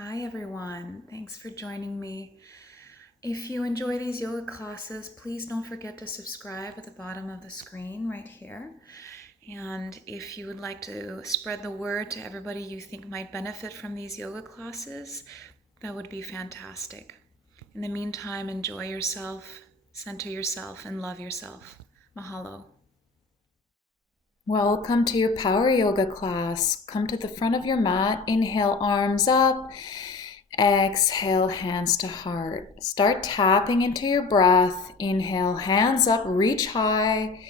Hi everyone, thanks for joining me. If you enjoy these yoga classes, please don't forget to subscribe at the bottom of the screen right here. And if you would like to spread the word to everybody you think might benefit from these yoga classes, that would be fantastic. In the meantime, enjoy yourself, center yourself, and love yourself. Mahalo. Welcome to your power yoga class. Come to the front of your mat. Inhale, arms up. Exhale, hands to heart. Start tapping into your breath. Inhale, hands up, reach high.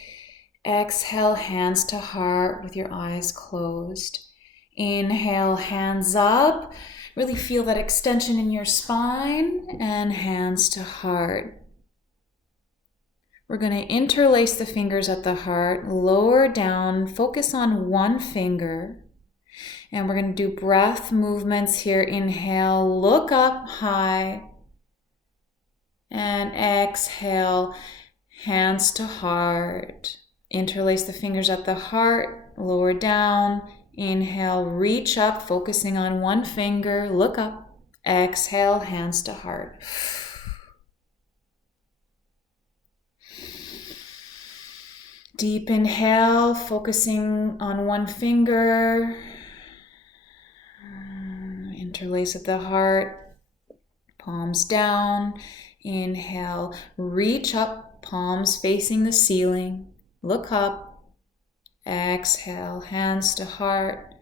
Exhale, hands to heart with your eyes closed. Inhale, hands up. Really feel that extension in your spine and hands to heart. We're going to interlace the fingers at the heart, lower down, focus on one finger. And we're going to do breath movements here. Inhale, look up high. And exhale, hands to heart. Interlace the fingers at the heart, lower down. Inhale, reach up, focusing on one finger, look up. Exhale, hands to heart. Deep inhale, focusing on one finger. Interlace at the heart, palms down. Inhale, reach up, palms facing the ceiling. Look up. Exhale, hands to heart.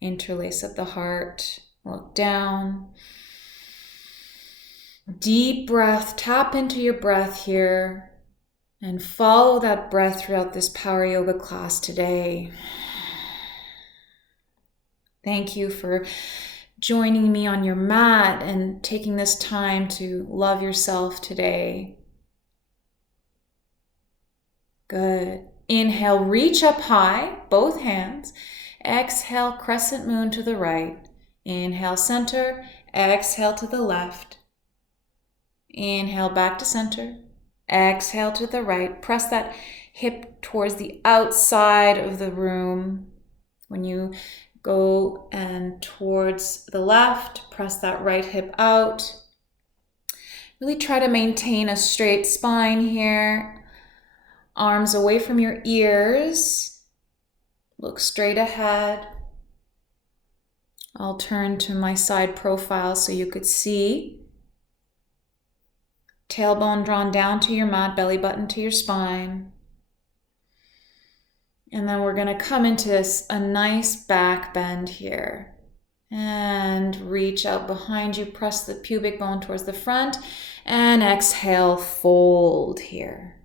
Interlace at the heart, look down. Deep breath, tap into your breath here. And follow that breath throughout this power yoga class today. Thank you for joining me on your mat and taking this time to love yourself today. Good. Inhale, reach up high, both hands. Exhale, crescent moon to the right. Inhale, center. Exhale to the left. Inhale, back to center. Exhale to the right. Press that hip towards the outside of the room. When you go and towards the left, press that right hip out. Really try to maintain a straight spine here. Arms away from your ears. Look straight ahead. I'll turn to my side profile so you could see. Tailbone drawn down to your mat, belly button to your spine. And then we're going to come into a nice back bend here. And reach out behind you, press the pubic bone towards the front. And exhale, fold here.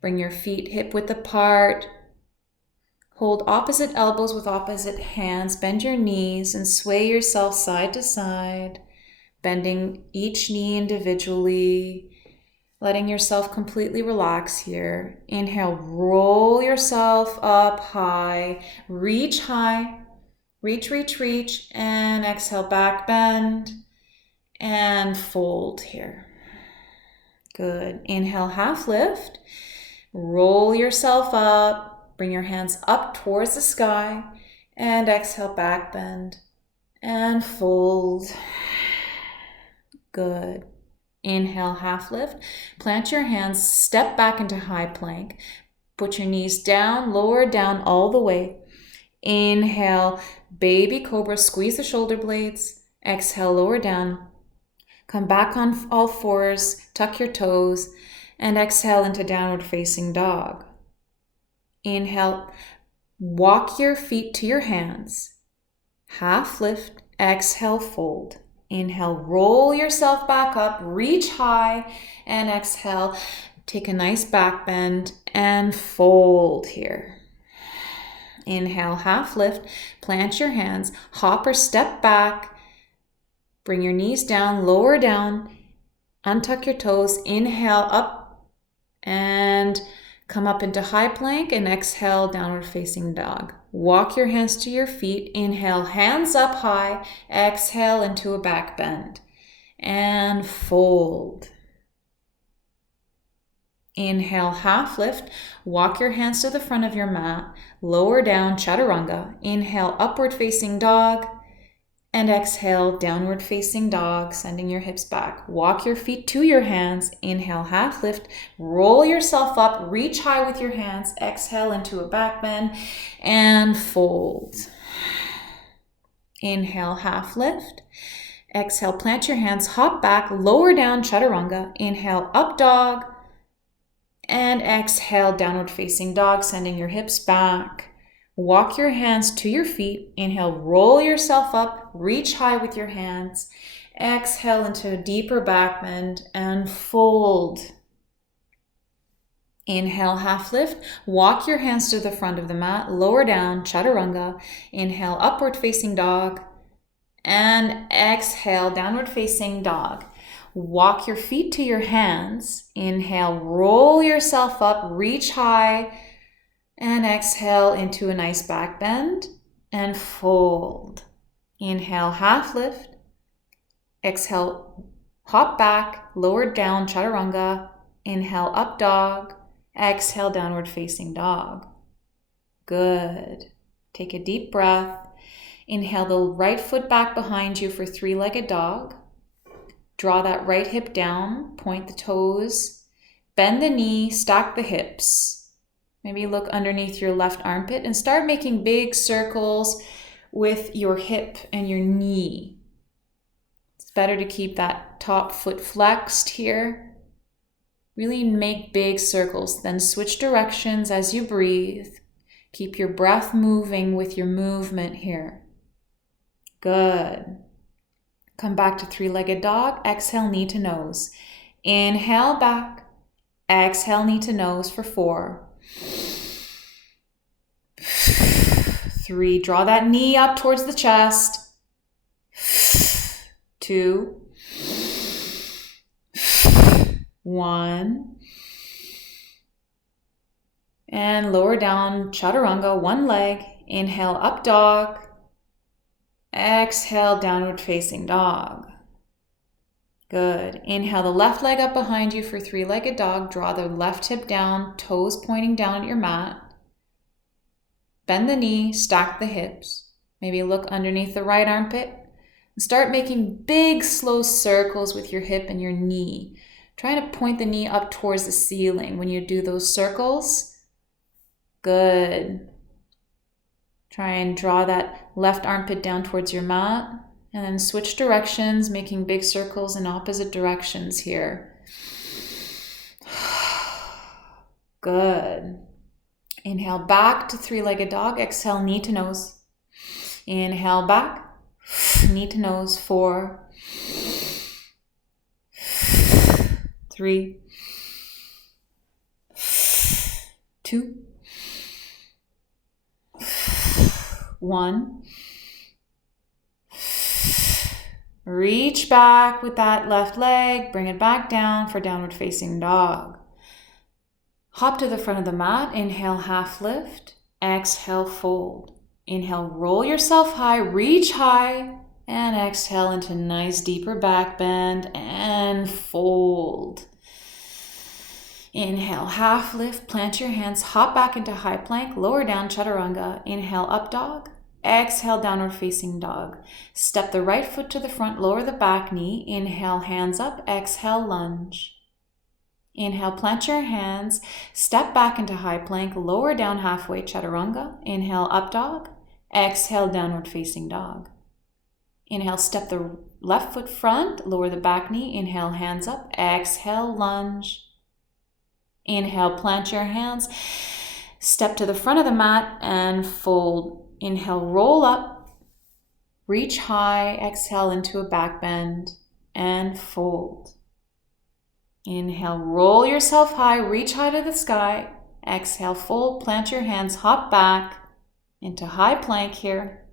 Bring your feet hip width apart. Hold opposite elbows with opposite hands. Bend your knees and sway yourself side to side. Bending each knee individually. Letting yourself completely relax here. Inhale, roll yourself up high. Reach high. Reach, reach, reach. And exhale, back bend. And fold here. Good. Inhale, half lift. Roll yourself up. Bring your hands up towards the sky. And exhale, back bend. And fold. Good. Inhale, half lift. Plant your hands, step back into high plank. Put your knees down, lower down all the way. Inhale, baby cobra, squeeze the shoulder blades. Exhale, lower down. Come back on all fours, tuck your toes, and exhale into downward facing dog. Inhale, walk your feet to your hands. Half lift, exhale, fold. Inhale, roll yourself back up, reach high, and exhale. Take a nice back bend and fold here. Inhale, half lift, plant your hands, hop or step back. Bring your knees down, lower down, untuck your toes. Inhale, up, and come up into high plank, and exhale, downward facing dog. Walk your hands to your feet. Inhale, hands up high. Exhale into a back bend. And fold. Inhale, half lift. Walk your hands to the front of your mat. Lower down, chaturanga. Inhale, upward facing dog. And exhale, downward facing dog, sending your hips back. Walk your feet to your hands. Inhale, half lift. Roll yourself up. Reach high with your hands. Exhale into a back bend and fold. Inhale, half lift. Exhale, plant your hands. Hop back, lower down, chaturanga. Inhale, up dog. And exhale, downward facing dog, sending your hips back. Walk your hands to your feet. Inhale, roll yourself up, reach high with your hands. Exhale into a deeper back bend and fold. Inhale, half lift. Walk your hands to the front of the mat, lower down, chaturanga. Inhale, upward facing dog. And exhale, downward facing dog. Walk your feet to your hands. Inhale, roll yourself up, reach high. And exhale into a nice back bend and fold. Inhale, half lift. Exhale, hop back, lower down, chaturanga. Inhale, up dog. Exhale, downward facing dog. Good. Take a deep breath. Inhale the right foot back behind you for three-legged dog. Draw that right hip down, point the toes, bend the knee, stack the hips. Maybe look underneath your left armpit and start making big circles with your hip and your knee. It's better to keep that top foot flexed here. Really make big circles, then switch directions as you breathe. Keep your breath moving with your movement here. Good. Come back to three-legged dog. Exhale, knee to nose. Inhale back. Exhale, knee to nose for 4. 3. Draw that knee up towards the chest. 2. 1. And lower down, chaturanga, one leg. Inhale, up dog. Exhale, downward facing dog. Good. Inhale the left leg up behind you for three-legged dog. Draw the left hip down, toes pointing down at your mat. Bend the knee, stack the hips. Maybe look underneath the right armpit. And start making big, slow circles with your hip and your knee. Try to point the knee up towards the ceiling when you do those circles. Good. Try and draw that left armpit down towards your mat. And then switch directions, making big circles in opposite directions here. Good. Inhale back to three-legged dog. Exhale, knee to nose. Inhale back, knee to nose. 4, 3, 2, 1. Reach back with that left leg, bring it back down for downward facing dog. Hop to the front of the mat, inhale, half lift, exhale, fold. Inhale, roll yourself high, reach high, and exhale into nice deeper back bend and fold. Inhale, half lift, plant your hands, hop back into high plank, lower down, chaturanga. Inhale, up dog. Exhale, downward facing dog. Step the right foot to the front, lower the back knee. Inhale, hands up. Exhale, lunge. Inhale, plant your hands. Step back into high plank, lower down halfway, chaturanga. Inhale, up dog. Exhale, downward facing dog. Inhale, step the left foot front, lower the back knee. Inhale, hands up. Exhale, lunge. Inhale, plant your hands. Step to the front of the mat and fold. Inhale, roll up, reach high, exhale into a back bend and fold. Inhale, roll yourself high, reach high to the sky. Exhale, fold, plant your hands, hop back into high plank here.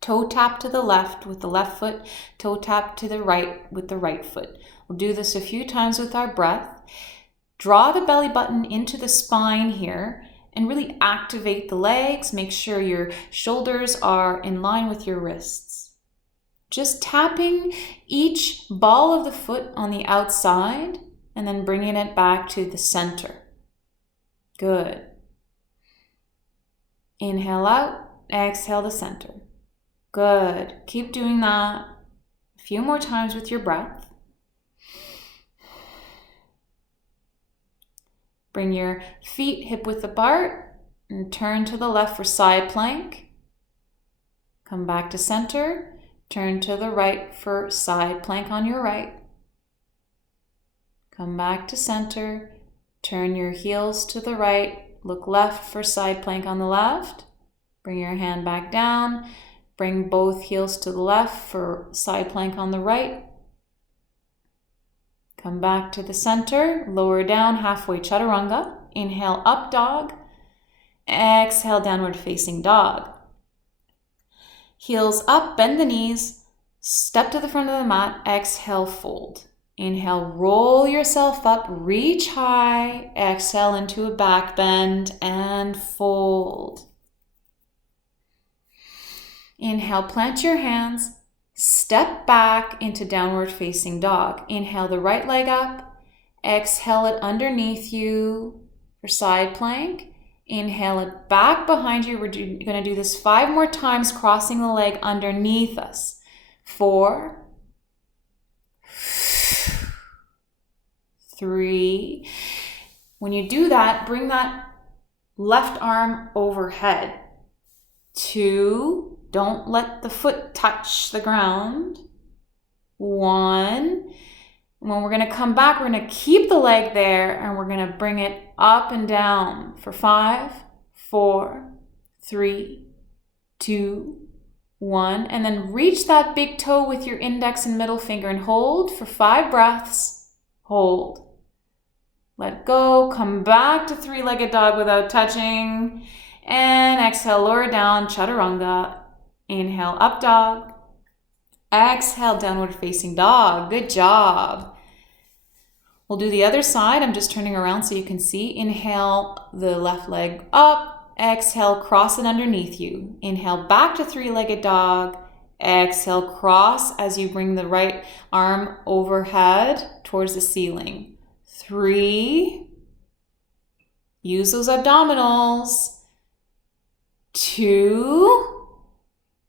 Toe tap to the left with the left foot, toe tap to the right with the right foot. We'll do this a few times with our breath. Draw the belly button into the spine here. And really activate the legs. Make sure your shoulders are in line with your wrists. Just tapping each ball of the foot on the outside and then bringing it back to the center. Good. Inhale out, exhale to center. Good. Keep doing that a few more times with your breath. Bring your feet hip width apart and turn to the left for side plank. Come back to center. Turn to the right for side plank on your right. Come back to center. Turn your heels to the right. Look left for side plank on the left. Bring your hand back down. Bring both heels to the left for side plank on the right. Come back to the center. Lower down, halfway chaturanga. Inhale, up dog. Exhale, downward facing dog. Heels up, bend the knees. Step to the front of the mat. Exhale, fold. Inhale, roll yourself up, reach high. Exhale into a back bend and fold. Inhale, plant your hands. Step back into downward facing dog. Inhale the right leg up. Exhale it underneath you for side plank. Inhale it back behind you. We're going to do this 5 more times, crossing the leg underneath us. 4, 3. When you do that, bring that left arm overhead. 2. Don't let the foot touch the ground. 1. When we're going to come back, we're going to keep the leg there and we're going to bring it up and down for 5, 4, 3, 2, 1. And then reach that big toe with your index and middle finger and hold for 5 breaths. Hold. Let go. Come back to 3-legged dog without touching. And exhale, lower down, chaturanga. Inhale, up dog. Exhale, downward facing dog. Good job. We'll do the other side. I'm just turning around so you can see. Inhale, the left leg up. Exhale, cross it underneath you. Inhale, back to 3-legged dog. Exhale, cross as you bring the right arm overhead towards the ceiling. 3. Use those abdominals. 2.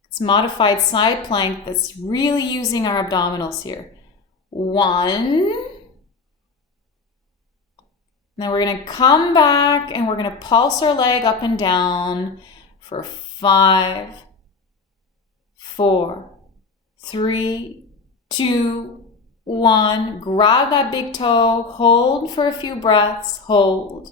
It's modified side plank that's really using our abdominals here. 1. Then we're going to come back and we're going to pulse our leg up and down for 5, 4, 3, 2, 1. Grab that big toe. Hold for a few breaths. Hold.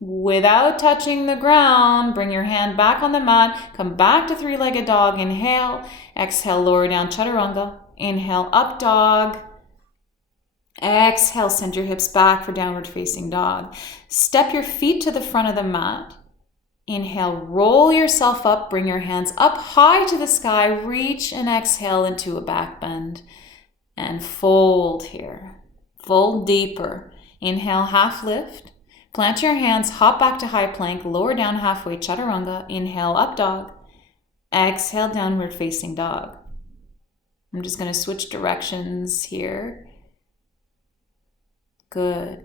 Without touching the ground, bring your hand back on the mat. Come back to 3-legged dog. Inhale. Exhale, lower down, chaturanga. Inhale, up dog. Exhale, send your hips back for downward facing dog. Step your feet to the front of the mat. Inhale, roll yourself up. Bring your hands up high to the sky. Reach and exhale into a back bend. And fold here. Fold deeper. Inhale, half lift. Plant your hands, hop back to high plank, lower down halfway, chaturanga. Inhale, up dog. Exhale, downward facing dog. I'm just going to switch directions here. Good.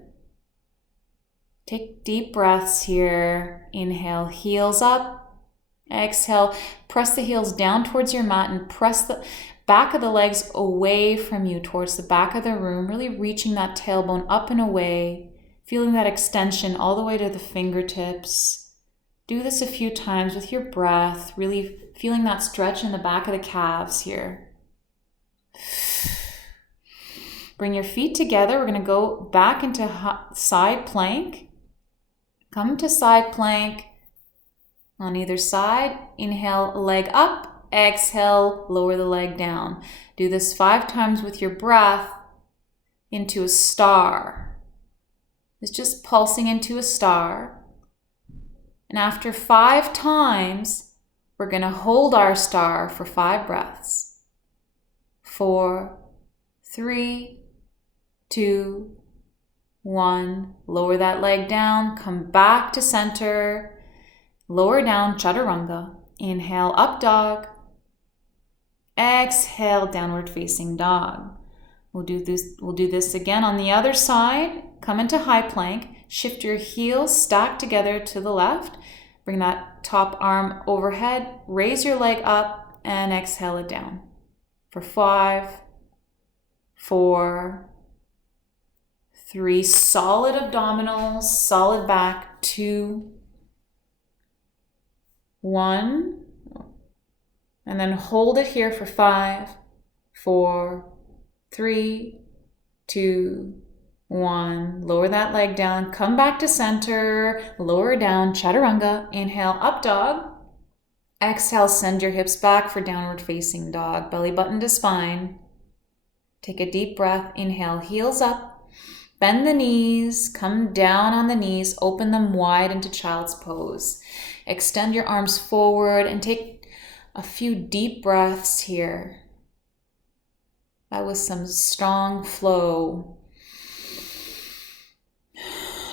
Take deep breaths here. Inhale, heels up. Exhale, press the heels down towards your mat and press the back of the legs away from you towards the back of the room, really reaching that tailbone up and away. Feeling that extension all the way to the fingertips. Do this a few times with your breath, really feeling that stretch in the back of the calves here. Bring your feet together. We're going to go back into side plank. Come to side plank on either side. Inhale, leg up. Exhale, lower the leg down. Do this 5 times with your breath into a star. It's just pulsing into a star. And after 5 times, we're going to hold our star for 5 breaths. 4, 3, 2, 1. Lower that leg down. Come back to center. Lower down, chaturanga. Inhale, up dog. Exhale, downward facing dog. We'll do this again on the other side. Come into high plank. Shift your heels, stack together to the left. Bring that top arm overhead. Raise your leg up. up and exhale it down. For 5, 4, 3, solid abdominals, solid back, 2, 1, and then hold it here for 5, 4, 3, 2, 1. Lower that leg down, come back to center, lower down, chaturanga. Inhale, up dog. Exhale, send your hips back for downward facing dog, belly button to spine. Take a deep breath. Inhale, heels up. Bend the knees, come down on the knees, open them wide into child's pose. Extend your arms forward and take a few deep breaths here. That was some strong flow.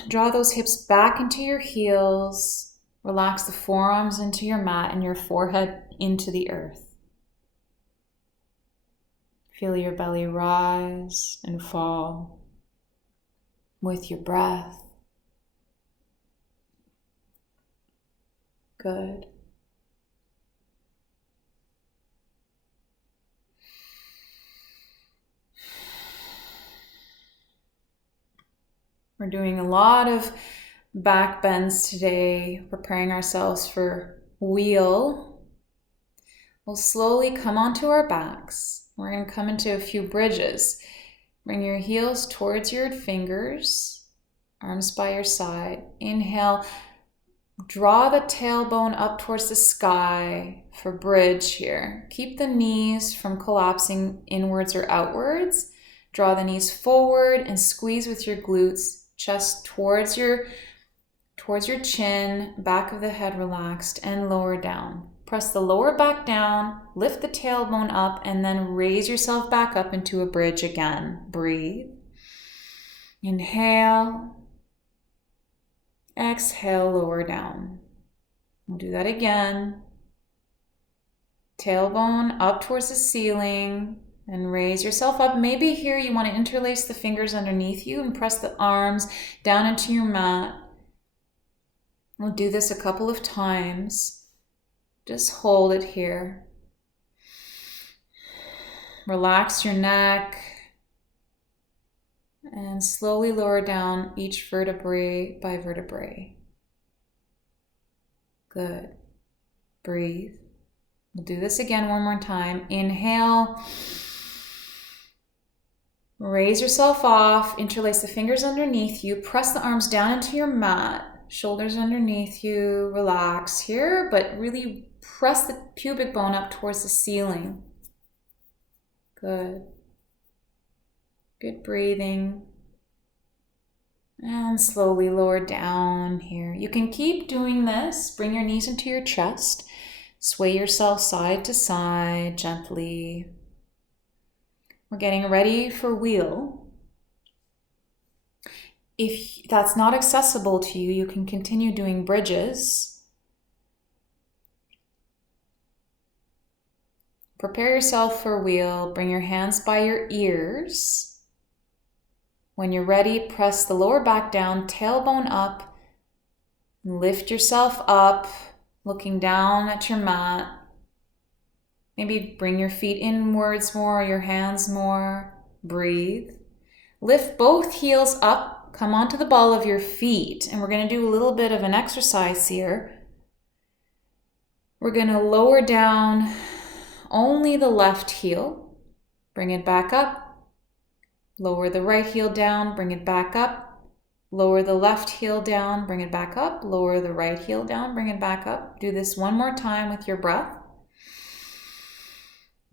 Draw those hips back into your heels. Relax the forearms into your mat and your forehead into the earth. Feel your belly rise and fall with your breath. Good. We're doing a lot of back bends today, preparing ourselves for wheel. We'll slowly come onto our backs. We're going to come into a few bridges. Bring your heels towards your fingers, arms by your side. Inhale, draw the tailbone up towards the sky for bridge here. Keep the knees from collapsing inwards or outwards. Draw the knees forward and squeeze with your glutes. Chest towards your chin, back of the head relaxed, and lower down. Press the lower back down, lift the tailbone up, and then raise yourself back up into a bridge again. Breathe. Inhale. Exhale, lower down. We'll do that again. Tailbone up towards the ceiling. And raise yourself up. Maybe here you want to interlace the fingers underneath you and press the arms down into your mat. We'll do this a couple of times. Just hold it here. Relax your neck. And slowly lower down each vertebrae by vertebrae. Good. Breathe. We'll do this again one more time. Inhale. Raise yourself off, interlace the fingers underneath you, press the arms down into your mat, shoulders underneath you, relax here, but really press the pubic bone up towards the ceiling. Good. Good breathing. And slowly lower down here. You can keep doing this. Bring your knees into your chest. Sway yourself side to side gently. We're getting ready for wheel. If that's not accessible to you, you can continue doing bridges. Prepare yourself for wheel. Bring your hands by your ears. When you're ready, press the lower back down, tailbone up. Lift yourself up, looking down at your mat. Maybe bring your feet inwards more, your hands more. Breathe. Lift both heels up. Come onto the ball of your feet. And we're going to do a little bit of an exercise here. We're going to lower down only the left heel. Bring it back up. Lower the right heel down. Bring it back up. Lower the left heel down. Bring it back up. Lower the right heel down. Bring it back up. Do this one more time with your breath.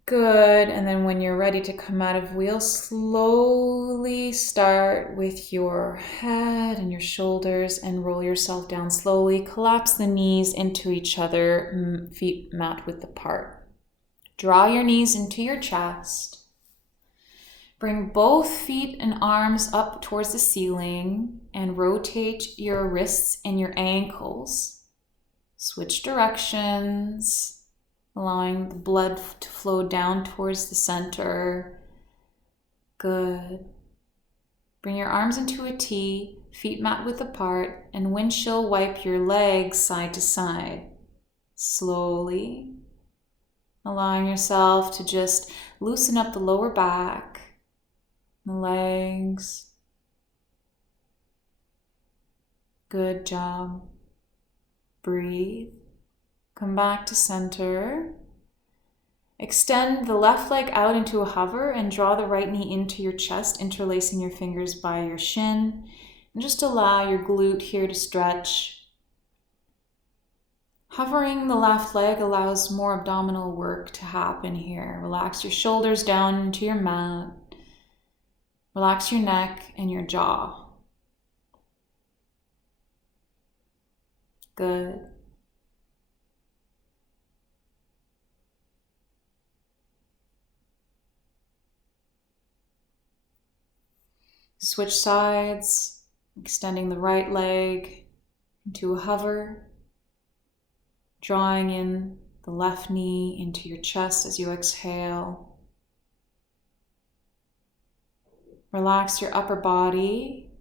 Good. And then when you're ready to come out of wheel, slowly start with your head and your shoulders and roll yourself down slowly. Collapse the knees into each other, feet mat width apart. Draw your knees into your chest. Bring both feet and arms up towards the ceiling and rotate your wrists and your ankles. Switch directions. Allowing the blood to flow down towards the center. Good. Bring your arms into a T, feet mat width apart, and windshield wipe your legs side to side. Slowly. Allowing yourself to just loosen up the lower back, the legs. Good job. Breathe. Come back to center. Extend the left leg out into a hover and draw the right knee into your chest, interlacing your fingers by your shin. And just allow your glute here to stretch. Hovering the left leg allows more abdominal work to happen here. Relax your shoulders down into your mat. Relax your neck and your jaw. Good. Switch sides, extending the right leg into a hover, drawing in the left knee into your chest as you exhale. Relax your upper body.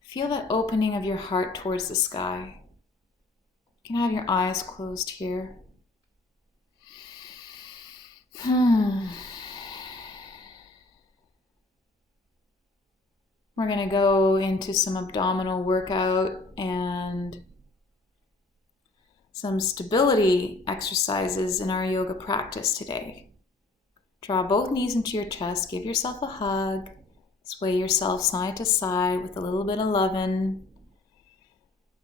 Feel that opening of your heart towards the sky. You can have your eyes closed here. We're going to go into some abdominal workout and some stability exercises in our yoga practice today. Draw both knees into your chest, give yourself a hug, sway yourself side to side with a little bit of loving,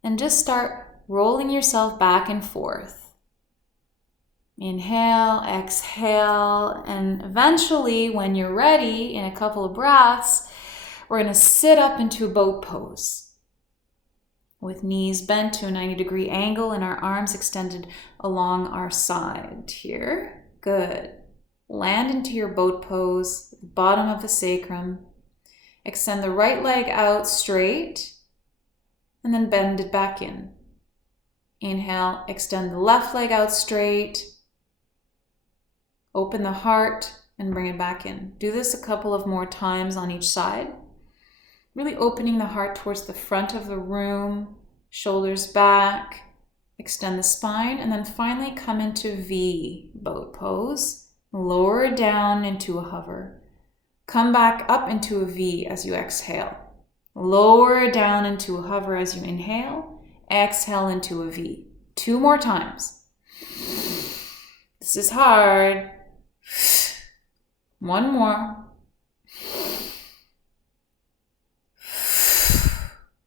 and just start rolling yourself back and forth. Inhale, exhale, and eventually when you're ready, in a couple of breaths, we're going to sit up into a boat pose with knees bent to a 90-degree angle and our arms extended along our side here. Good. Land into your boat pose, bottom of the sacrum. Extend the right leg out straight and then bend it back in. Inhale, extend the left leg out straight. Open the heart and bring it back in. Do this a couple of more times on each side. Really opening the heart towards the front of the room, shoulders back, extend the spine, and then finally come into V, boat pose. Lower down into a hover. Come back up into a V as you exhale. Lower down into a hover as you inhale. Exhale into a V. 2 more times. This is hard. 1 more.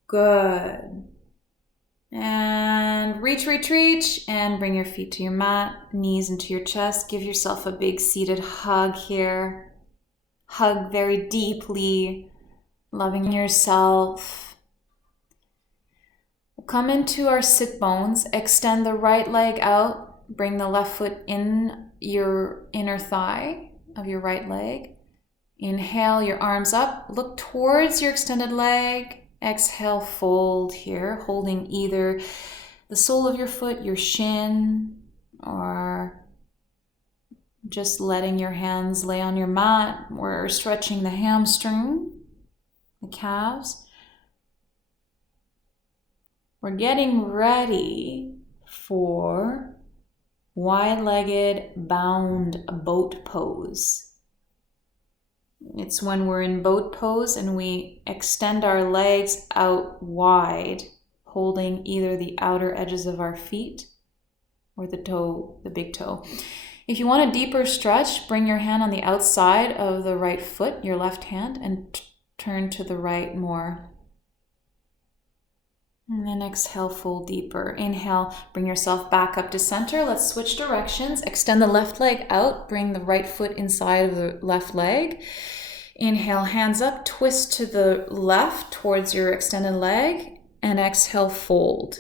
Good. And reach, and bring your feet to your mat, knees into your chest. Give yourself a big seated hug here. Hug very deeply, loving yourself. We'll come into our sit bones. Extend the right leg out. Bring the left foot in your inner thigh of your right leg. Inhale your arms up. Look towards your extended leg. Exhale, fold here, holding either the sole of your foot, your shin, or just letting your hands lay on your mat. We're stretching the hamstring, the calves. We're getting ready for wide-legged bound boat pose. It's when we're in boat pose and we extend our legs out wide, holding either the outer edges of our feet or the toe, the big toe. If you want a deeper stretch, bring your hand on the outside of the right foot, your left hand, and turn to the right more. And then exhale, fold deeper. Inhale, bring yourself back up to center. Let's switch directions. Extend the left leg out. Bring the right foot inside of the left leg. Inhale, hands up. Twist to the left towards your extended leg. And exhale, fold.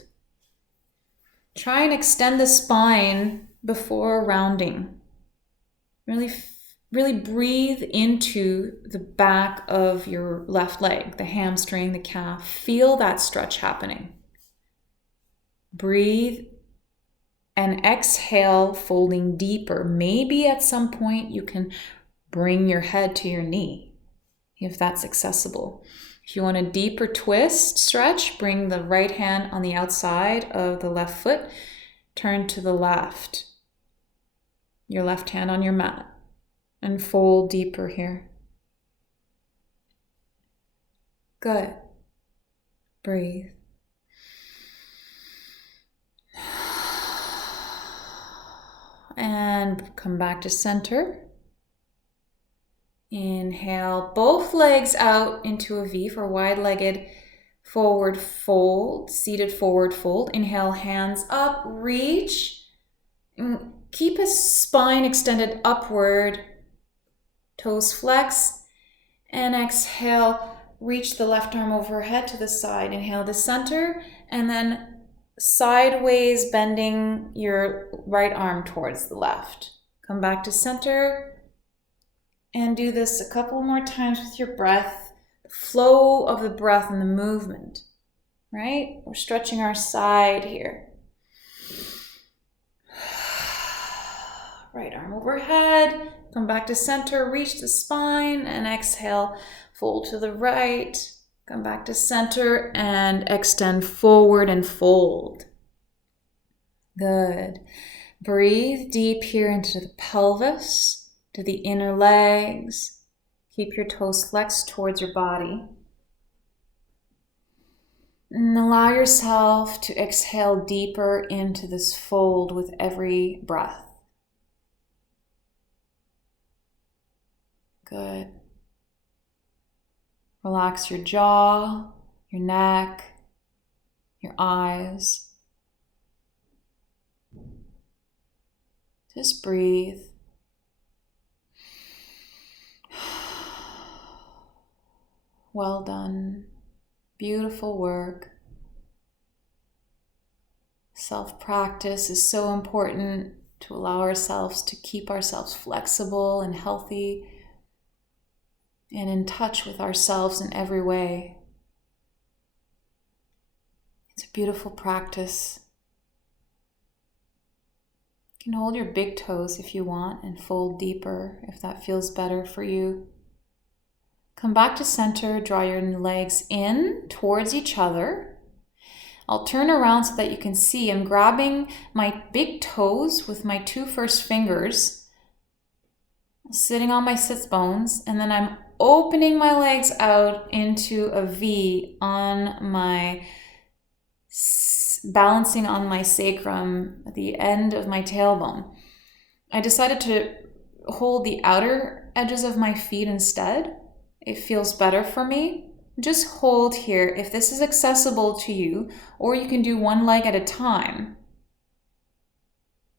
Try and extend the spine before rounding. Really breathe into the back of your left leg, the hamstring, the calf. Feel that stretch happening. Breathe and exhale, folding deeper. Maybe at some point you can bring your head to your knee, if that's accessible. If you want a deeper twist stretch, bring the right hand on the outside of the left foot. Turn to the left. your left hand on your mat and fold deeper here. Good. Breathe. And come back to center. Inhale, both legs out into a V for wide-legged forward fold, seated forward fold. Inhale, hands up, reach. And keep a spine extended upward, toes flex. And exhale, reach the left arm overhead to the side. Inhale to center, and then sideways bending your right arm towards the left. Come back to center. And do this a couple more times with your breath, the flow of the breath and the movement, right? We're stretching our side here. Right arm overhead, come back to center, reach the spine, and exhale, fold to the right, come back to center, and extend forward and fold. Good. Breathe deep here into the pelvis. To the inner legs. Keep your toes flexed towards your body. And allow yourself to exhale deeper into this fold with every breath. Good. Relax your jaw, your neck, your eyes. Just breathe. Well done. Beautiful work. Self-practice is so important to allow ourselves to keep ourselves flexible and healthy and in touch with ourselves in every way. It's a beautiful practice. You can hold your big toes if you want and fold deeper if that feels better for you. Come back to center, draw your legs in towards each other. I'll turn around so that you can see I'm grabbing my big toes with my two first fingers, sitting on my sits bones, and then I'm opening my legs out into a V on my, balancing on my sacrum at the end of my tailbone. I decided to hold the outer edges of my feet instead. It feels better for me. Just hold here if this is accessible to you, or you can do one leg at a time.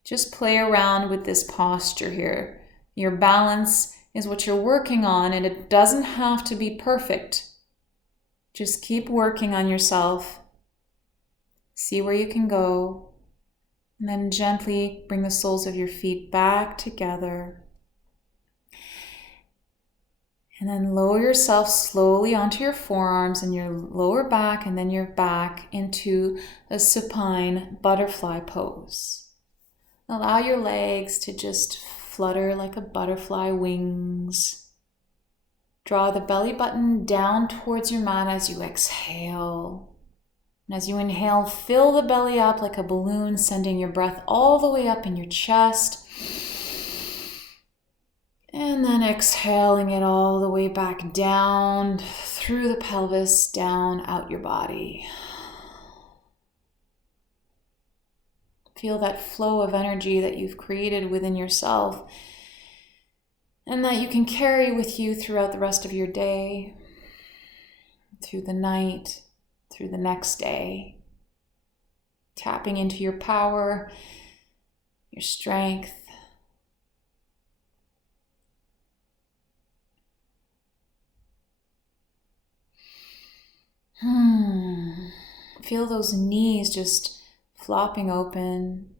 Just play around with this posture here. Your balance is what you're working on, and it doesn't have to be perfect. Just keep working on yourself. See where you can go, and then gently bring the soles of your feet back together. And then lower yourself slowly onto your forearms and your lower back, and then your back into a supine butterfly pose. Allow your legs to just flutter like a butterfly wings. Draw the belly button down towards your mat as you exhale. And as you inhale, fill the belly up like a balloon, sending your breath all the way up in your chest. And then exhaling it all the way back down through the pelvis, down out your body. Feel that flow of energy that you've created within yourself and that you can carry with you throughout the rest of your day, through the night, through the next day. Tapping into your power, your strength. Feel those knees just flopping open.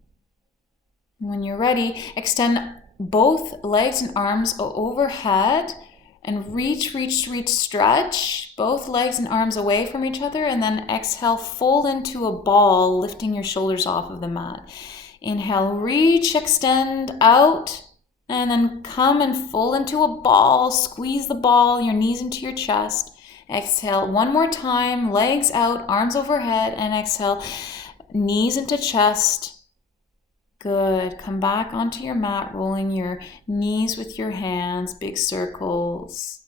When you're ready, extend both legs and arms overhead and reach, stretch both legs and arms away from each other, and then exhale, fold into a ball, lifting your shoulders off of the mat. Inhale, reach, extend out, and then come and fold into a ball. Squeeze the ball, your knees into your chest. Exhale one more time, legs out, arms overhead, and exhale, knees into chest. Good. Come back onto your mat, rolling your knees with your hands, big circles,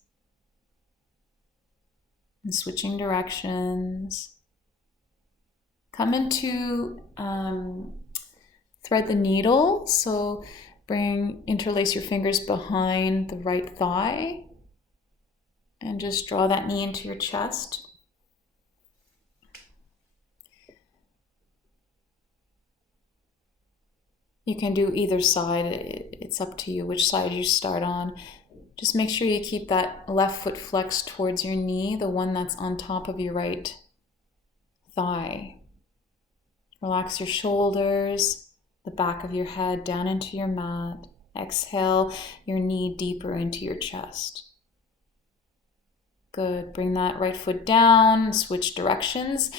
and switching directions. Come into thread the needle. So interlace your fingers behind the right thigh and just draw that knee into your chest. You can do either side. It's up to you which side you start on. Just make sure you keep that left foot flexed towards your knee, the one that's on top of your right thigh. Relax your shoulders, the back of your head down into your mat. Exhale your knee deeper into your chest. Good. Bring that right foot down, switch directions.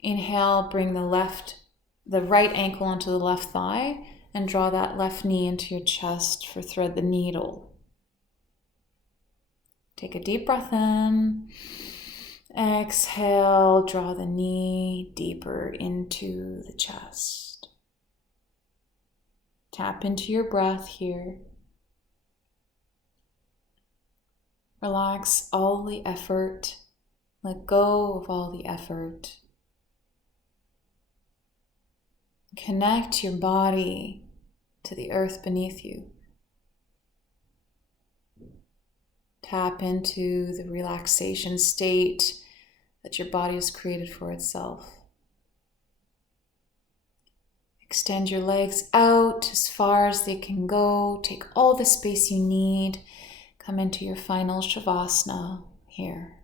Inhale, bring the right ankle onto the left thigh and draw that left knee into your chest for thread the needle. Take a deep breath in. Exhale, draw the knee deeper into the chest. Tap into your breath here. Relax all the effort. Let go of all the effort. Connect your body to the earth beneath you. Tap into the relaxation state that your body has created for itself. Extend your legs out as far as they can go. Take all the space you need. Come into your final shavasana here.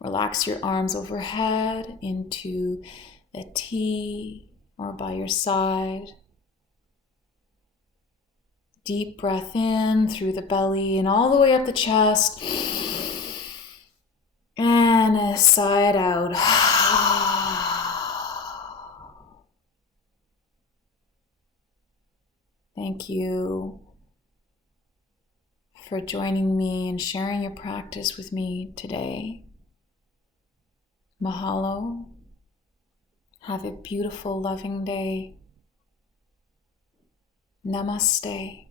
Relax your arms overhead into a T or by your side. Deep breath in through the belly and all the way up the chest. And a side out. Thank you for joining me and sharing your practice with me today. Mahalo. Have a beautiful, loving day. Namaste.